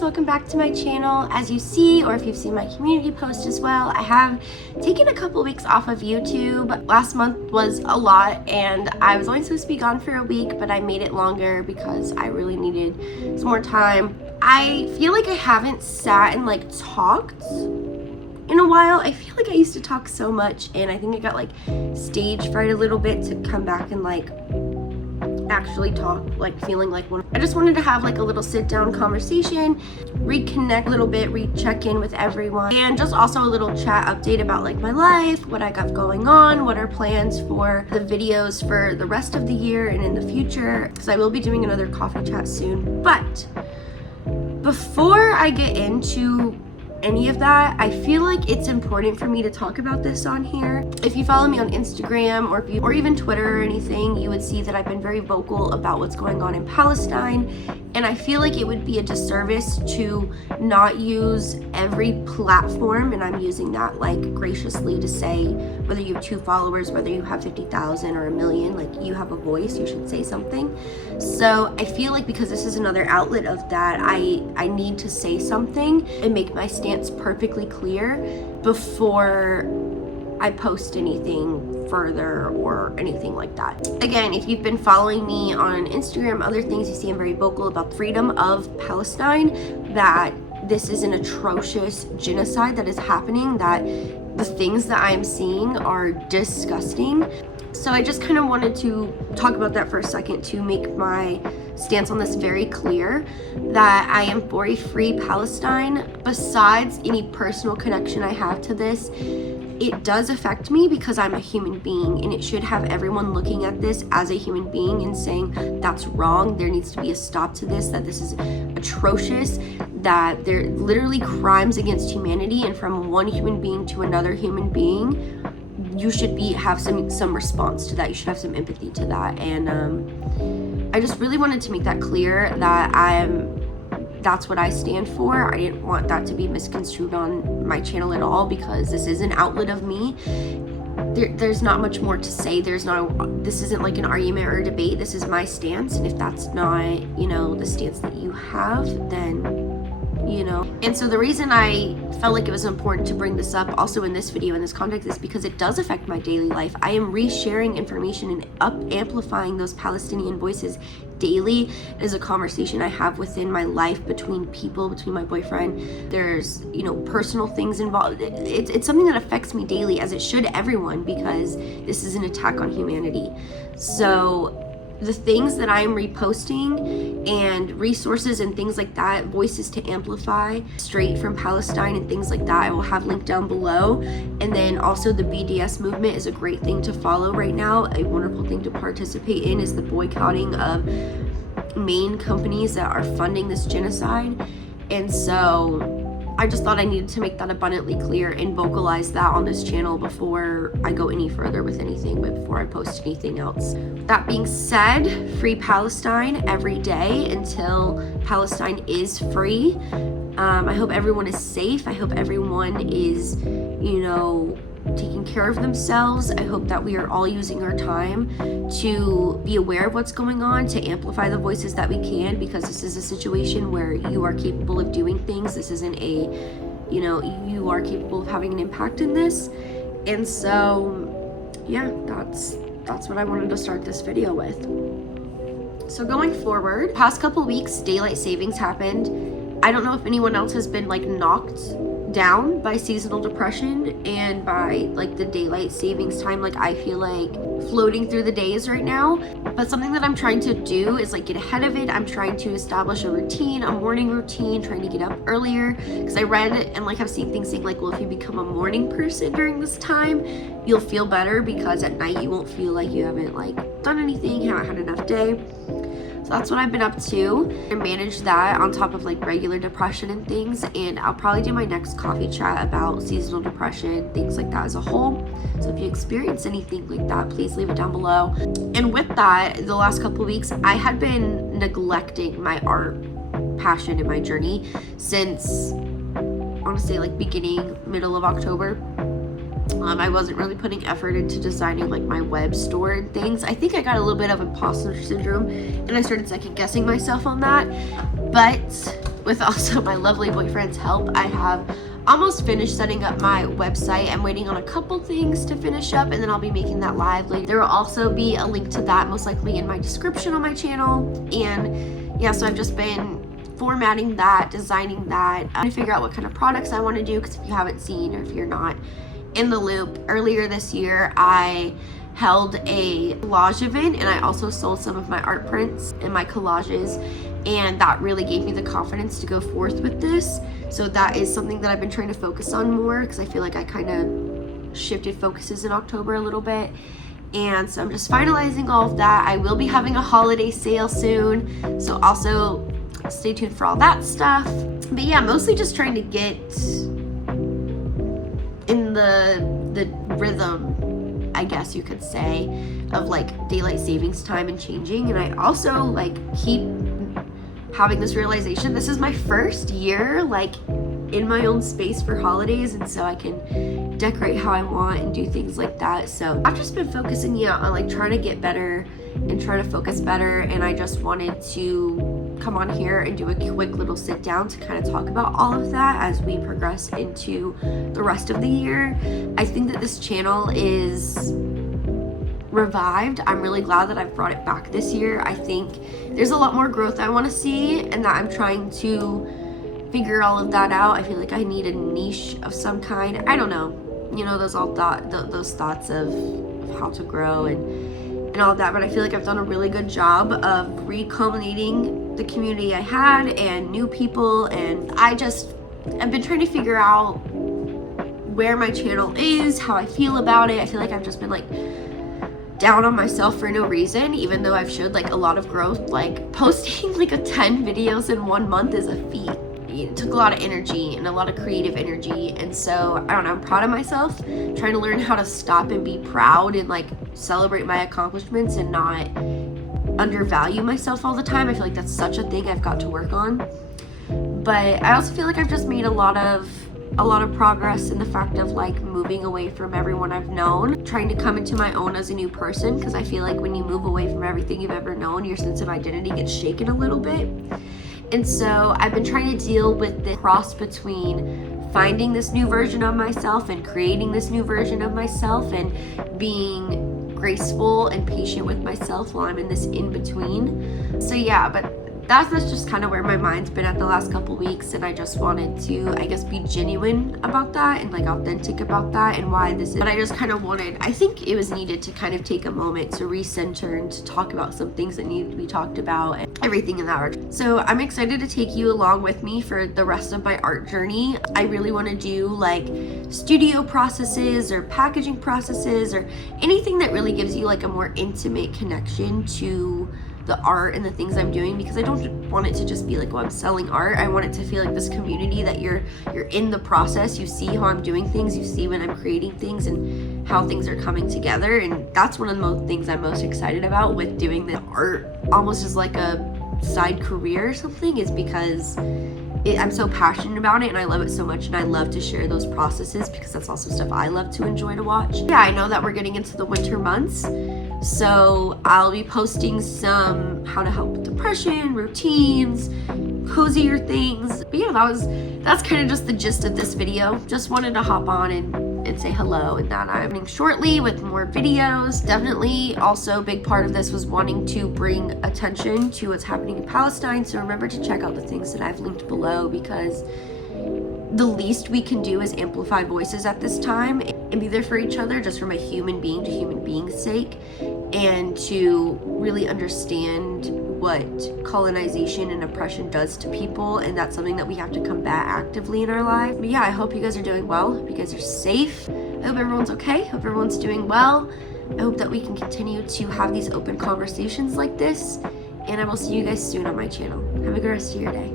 friends, welcome back to my channel. As you see, or if you've seen my community post as well, I have taken a couple weeks off of YouTube. Last month was a lot and I was only supposed to be gone for a week, but I made it longer because I really needed some more time. I feel like I haven't sat and like talked in a while. I feel like I used to talk so much and I think I got like stage fright a little bit to come back and like actually talk, like feeling like one. I just wanted to have like a little sit down conversation, reconnect a little bit, recheck in with everyone, and just also a little chat update about like my life, what I got going on, what are plans for the videos for the rest of the year and in the future, because I will be doing another coffee chat soon. But before I get into any of that, I feel like it's important for me to talk about this on here. If you follow me on Instagram or even Twitter or anything, you would see that I've been very vocal about what's going on in Palestine, and I feel like it would be a disservice to not use every platform, and I'm using that like graciously to say, whether you have 2 followers, whether you have 50,000 or 1 million, like you have a voice, you should say something. So I feel like because this is another outlet of that, I need to say something and make my stance perfectly clear before I post anything further or anything like that. Again, if you've been following me on Instagram, other things, you see I'm very vocal about freedom of Palestine, that this is an atrocious genocide that is happening, that the things that I'm seeing are disgusting. So I just kind of wanted to talk about that for a second to make my stance on this very clear, that I am for a free Palestine. Besides any personal connection I have to this, it does affect me because I'm a human being, and it should have everyone looking at this as a human being and saying that's wrong, there needs to be a stop to this, that this is atrocious, that they're literally crimes against humanity, and from one human being to another human being, you should have some response to that. You should have some empathy to that. And I just really wanted to make that clear, that that's what I stand for. I didn't want that to be misconstrued on my channel at all, because this is an outlet of me. There's not much more to say. This isn't like an argument or a debate. This is my stance, and if that's not, the stance that you have, then And so the reason I felt like it was important to bring this up also in this video, in this context, is because it does affect my daily life. I am resharing information and amplifying those Palestinian voices daily. It is a conversation I have within my life, between people, between my boyfriend. There's, personal things involved. It's something that affects me daily, as it should everyone, because this is an attack on humanity. So the things that I'm reposting and resources and things like that, voices to amplify straight from Palestine and things like that, I will have linked down below. And then also the BDS movement is a great thing to follow right now. A wonderful thing to participate in is the boycotting of main companies that are funding this genocide. And so I just thought I needed to make that abundantly clear and vocalize that on this channel before I go any further with anything, but before I post anything else. That being said, free Palestine every day until Palestine is free. I hope everyone is safe. I hope everyone is, taking care of themselves. I hope that we are all using our time to be aware of what's going on, to amplify the voices that we can, because this is a situation where you are capable of doing things. This isn't you are capable of having an impact in this. And so, yeah, that's what I wanted to start this video with. So going forward, past couple weeks, daylight savings happened. I don't know if anyone else has been like knocked down by seasonal depression and by like the daylight savings time. Like I feel like floating through the days right now, but something that I'm trying to do is like get ahead of it. I'm trying to establish a routine, a morning routine, trying to get up earlier, because I read and like I've seen things saying like, well, if you become a morning person during this time, you'll feel better, because at night you won't feel like you haven't like done anything, haven't had enough day. So that's what I've been up to, and manage that on top of like regular depression and things. And I'll probably do my next coffee chat about seasonal depression, things like that as a whole. So if you experience anything like that, please leave it down below. And with that, the last couple of weeks, I had been neglecting my art passion and my journey since, I want to say like middle of October. I wasn't really putting effort into designing like my web store and things. I think I got a little bit of imposter syndrome and I started second guessing myself on that. But with also my lovely boyfriend's help, I have almost finished setting up my website. I'm waiting on a couple things to finish up and then I'll be making that live later. There will also be a link to that most likely in my description on my channel. And yeah, so I've just been formatting that, designing that. I'm trying to figure out what kind of products I want to do, because if you haven't seen or if you're not in the loop, earlier this year I held a collage event and I also sold some of my art prints and my collages, and that really gave me the confidence to go forth with this. So that is something that I've been trying to focus on more, because I feel like I kind of shifted focuses in October a little bit. And so I'm just finalizing all of that. I will be having a holiday sale soon, so also stay tuned for all that stuff. But yeah, mostly just trying to get in the rhythm, I guess you could say, of like daylight savings time and changing. And I also like keep having this realization, this is my first year like in my own space for holidays, and so I can decorate how I want and do things like that. So I've just been focusing on like trying to get better and try to focus better, and I just wanted to come on here and do a quick little sit down to kind of talk about all of that as we progress into the rest of the year. I think that this channel is revived. I'm really glad that I've brought it back this year. I think there's a lot more growth I want to see, and that I'm trying to figure all of that out. I feel like I need a niche of some kind. I don't know, you know, those thoughts of how to grow and all of that, but I feel like I've done a really good job of reculminating the community I had and new people, and I've been trying to figure out where my channel is, how I feel about it. I feel like I've just been like down on myself for no reason, even though I've showed like a lot of growth. Like posting like 10 videos in 1 month is a feat. It took a lot of energy and a lot of creative energy, and so I don't know, I'm proud of myself, trying to learn how to stop and be proud and like celebrate my accomplishments and not undervalue myself all the time. I feel like that's such a thing I've got to work on. But I also feel like I've just made a lot of progress in the fact of like moving away from everyone I've known, trying to come into my own as a new person, because I feel like when you move away from everything you've ever known, your sense of identity gets shaken a little bit. And so I've been trying to deal with the cross between finding this new version of myself and creating this new version of myself, and being graceful and patient with myself while I'm in this in-between. So yeah, but that's just kind of where my mind's been at the last couple weeks, and I just wanted to, I guess, be genuine about that and like authentic about that and why this is. But I just kind of wanted, I think it was needed to kind of take a moment to recenter and to talk about some things that needed to be talked about and everything in that regard. So I'm excited to take you along with me for the rest of my art journey. I really want to do like studio processes or packaging processes or anything that really gives you like a more intimate connection to the art and the things I'm doing, because I don't want it to just be like, oh, I'm selling art. I want it to feel like this community that you're in the process. You see how I'm doing things, you see when I'm creating things and how things are coming together. And that's one of the things I'm most excited about with doing the art almost as like a side career or something, is because I'm so passionate about it and I love it so much, and I love to share those processes because that's also stuff I love to enjoy to watch. Yeah, I know that we're getting into the winter months, so I'll be posting some how to help with depression, routines, cozier things. But yeah, that's kind of just the gist of this video. Just wanted to hop on and say hello, and that I'm coming shortly with more videos. Definitely also a big part of this was wanting to bring attention to what's happening in Palestine, so remember to check out the things that I've linked below, because the least we can do is amplify voices at this time and be there for each other, just from a human being to human being's sake, and to really understand what colonization and oppression does to people, and that's something that we have to combat actively in our lives. But yeah, I hope you guys are doing well. I hope you guys are safe. I hope everyone's okay. I hope everyone's doing well. I hope that we can continue to have these open conversations like this, and I will see you guys soon on my channel. Have a good rest of your day.